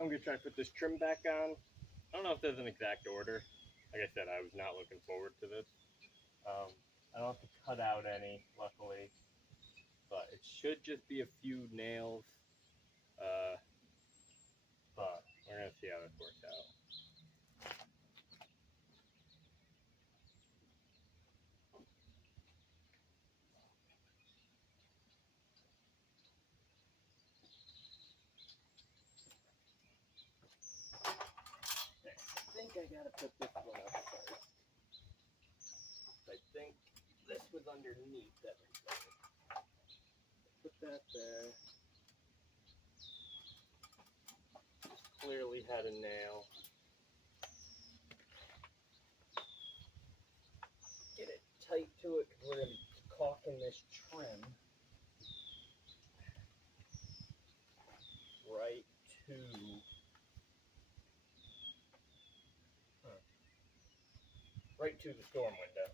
I'm gonna try to put this trim back on. I don't know if there's an exact order. Like I said, I was not looking forward to this. I don't have to cut out any, luckily, but it should just be a few nails. But we're gonna see how this works out. I think I gotta put this one up first. I think this was underneath everything. Put that there. Clearly had a nail. Get it tight to it because we're going to be caulking this trim right to the storm window.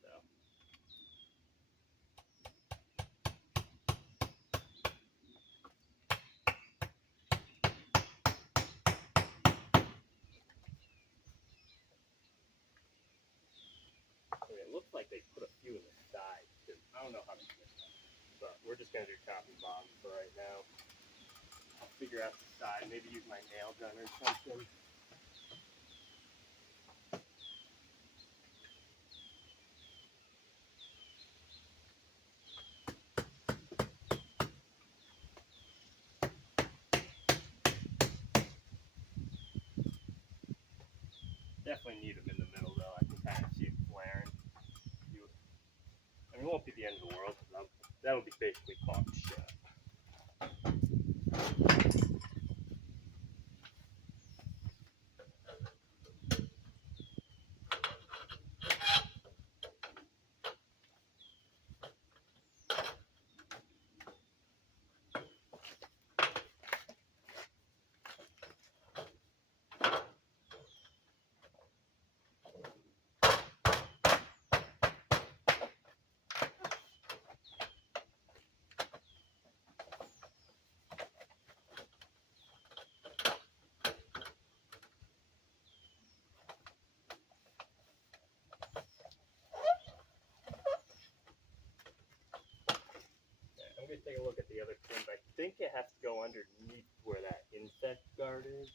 So. It looks like they put a few in the side too. I don't know how to do that, but we're just going to do top and bottom for right now. I'll figure out the side, maybe use my nail gun or something. Definitely need them in the middle though. I can kind of see it flaring. I mean, it won't be the end of the world. That'll be basically caulked shut. I'm going to take a look at the other trim. I think it has to go underneath where that insect guard is.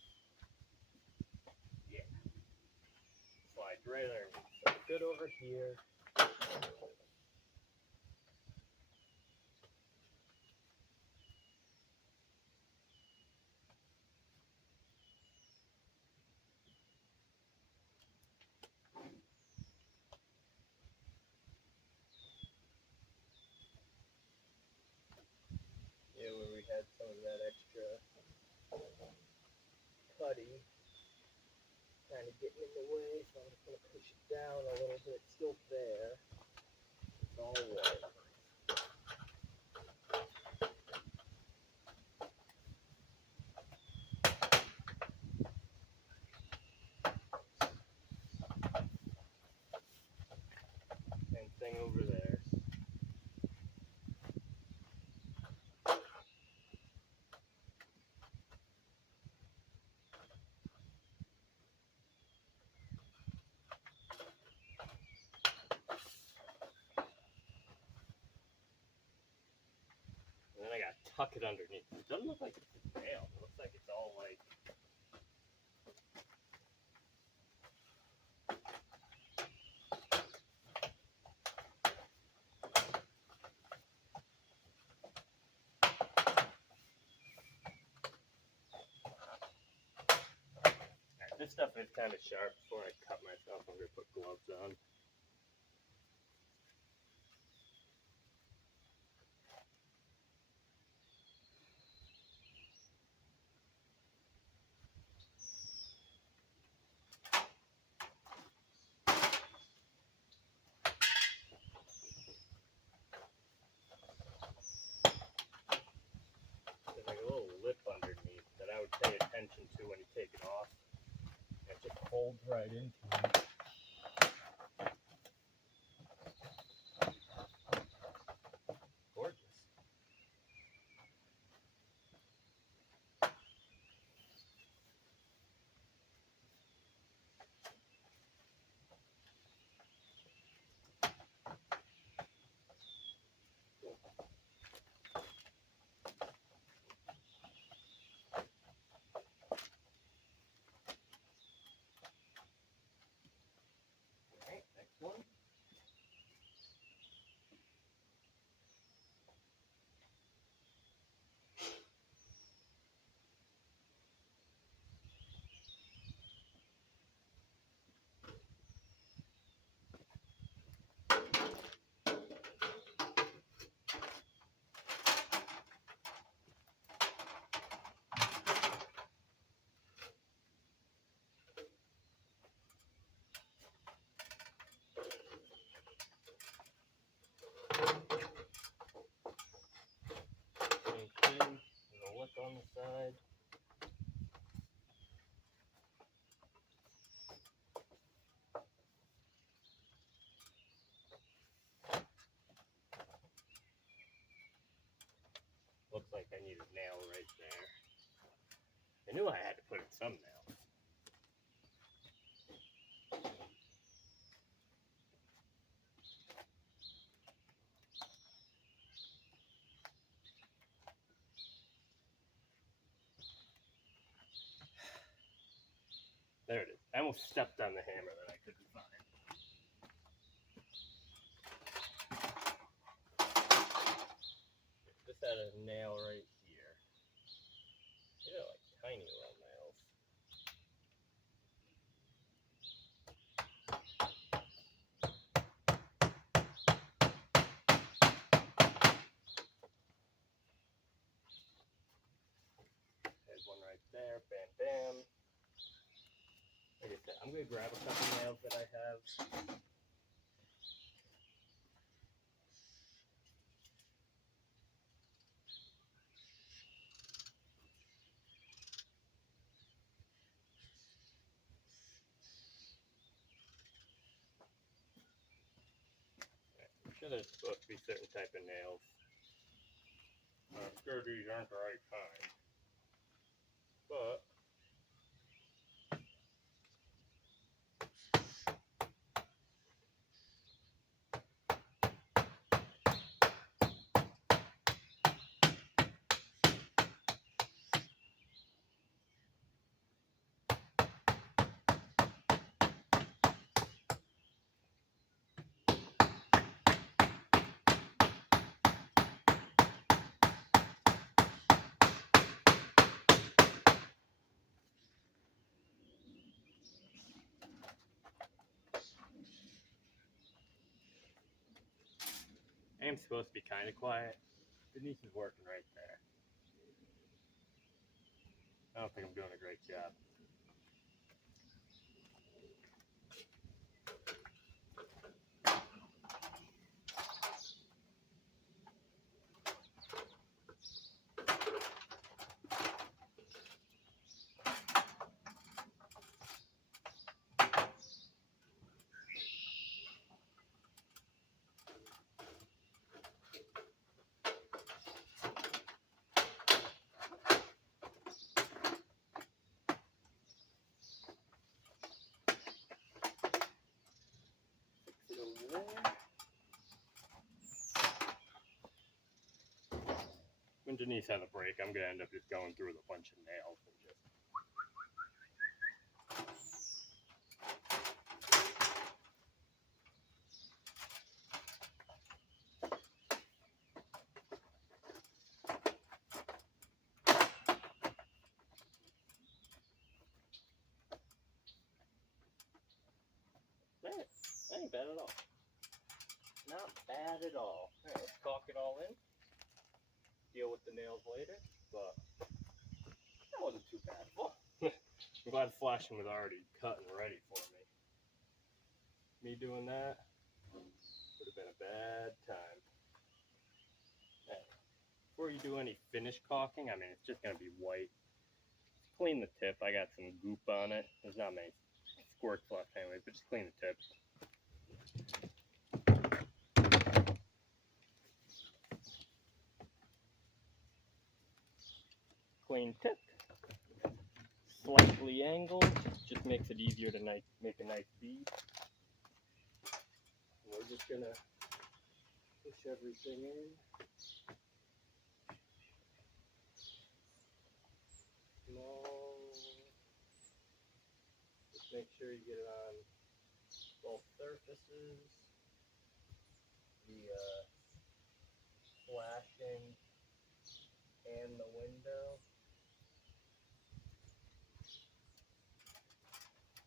Yeah. Slide right underneath. So good over here. Yeah, where we had some of that extra putty kind of getting in the way, so I'm just going to push it down a little bit. It's still there. It's all white. Same thing over there. And then I got to tuck it underneath. It doesn't look like it's a nail. It looks like it's all like... This stuff is kind of sharp. Before I cut myself, I'm going to put gloves on. There's like a little lip underneath that I would pay attention to when you take it off. It just folds right into it. Gorgeous. knew I had to put in some nails. There it is. I almost stepped on the hammer that I couldn't find. Just had a nail right here. These are like tiny little nails. There's one right there. Bam, bam. Like I said, I'm going to grab a couple nails that I have. I'm sure there's supposed to be certain type of nails. I'm sure these aren't the right kind. But I am supposed to be kind of quiet. Denise is working right there. I don't think I'm doing a great job. When Denise has a break, I'm going to end up just going through with a bunch of nails and just... Man, that ain't bad at all. Not bad at all. Alright, let's caulk it all in. Deal with the nails later, but that wasn't too bad. I'm glad flashing was already cut and ready for me. Me doing that would have been a bad time. Now, before you do any finish caulking, I mean, it's just going to be white. Clean the tip. I got some goop on it. There's not many squirts left anyways, but just clean the tip. Clean tip. Slightly angled. Just makes it easier to make a nice bead. And we're just going to push everything in. Small. Just make sure you get it on both surfaces. The flashing and the window.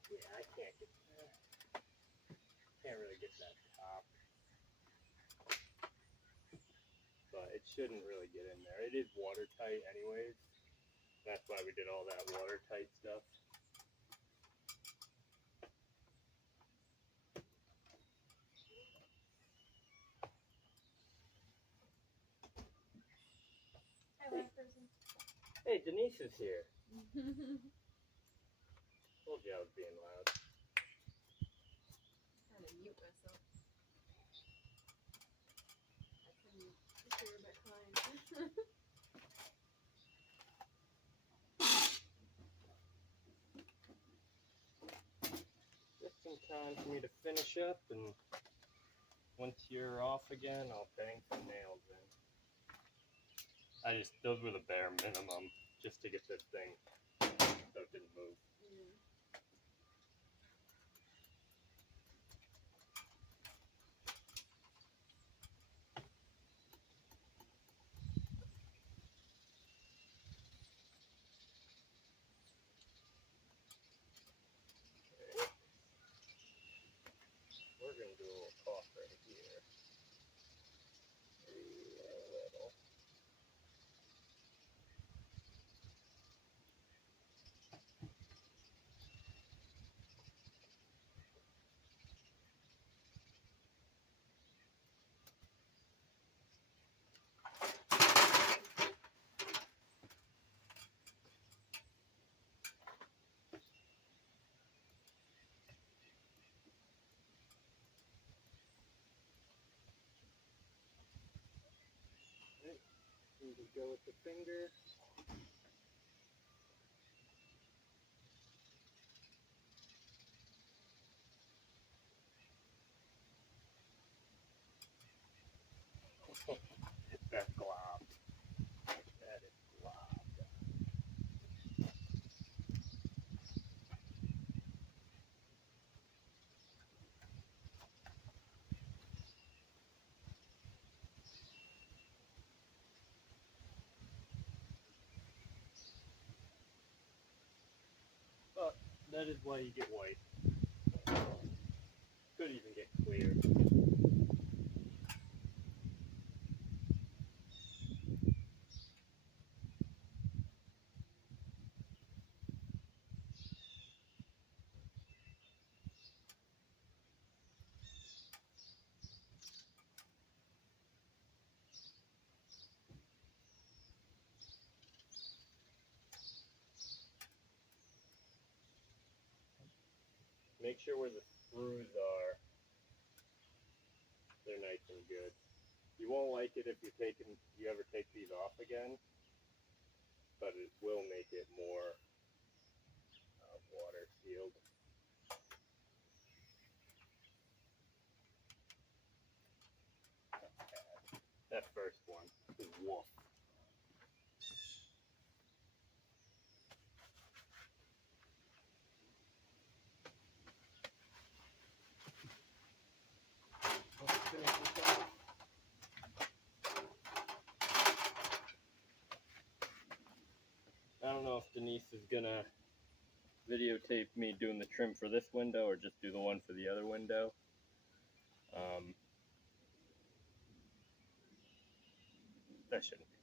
Yeah, I can't get there. Can't really get that top. But it shouldn't really get in there. It is watertight anyways. That's why we did all that watertight stuff. Hey, Denise is here. Told you I was being loud. I'm trying to mute myself. I couldn't hear my client. time for me to finish up, and once you're off again, I'll bang some nails in. Those were the bare minimum, just to get this thing so it didn't move. Mm. We're going to do a little cough right here. A little. We just go with the finger. That's globbed. That is globbed. But that is why you get white. Could even get clear. Make sure where the screws are, they're nice and good. You won't like it if you ever take these off again, but it will make it more water sealed. That first one is woof. Let's finish this off. I don't know if Denise is gonna videotape me doing the trim for this window or just do the one for the other window. That shouldn't be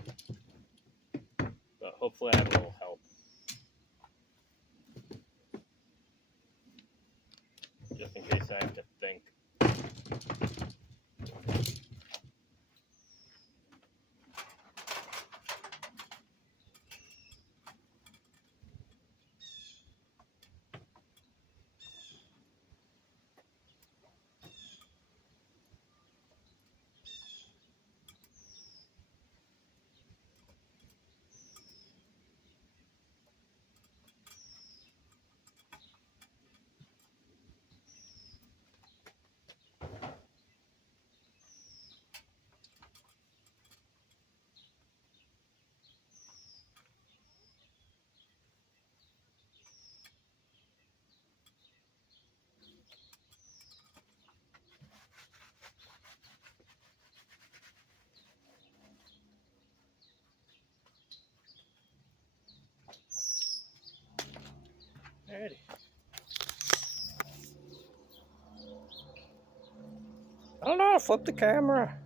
bad. But hopefully I have a little help. Just in case I have to think. Alrighty. I don't know, flip the camera.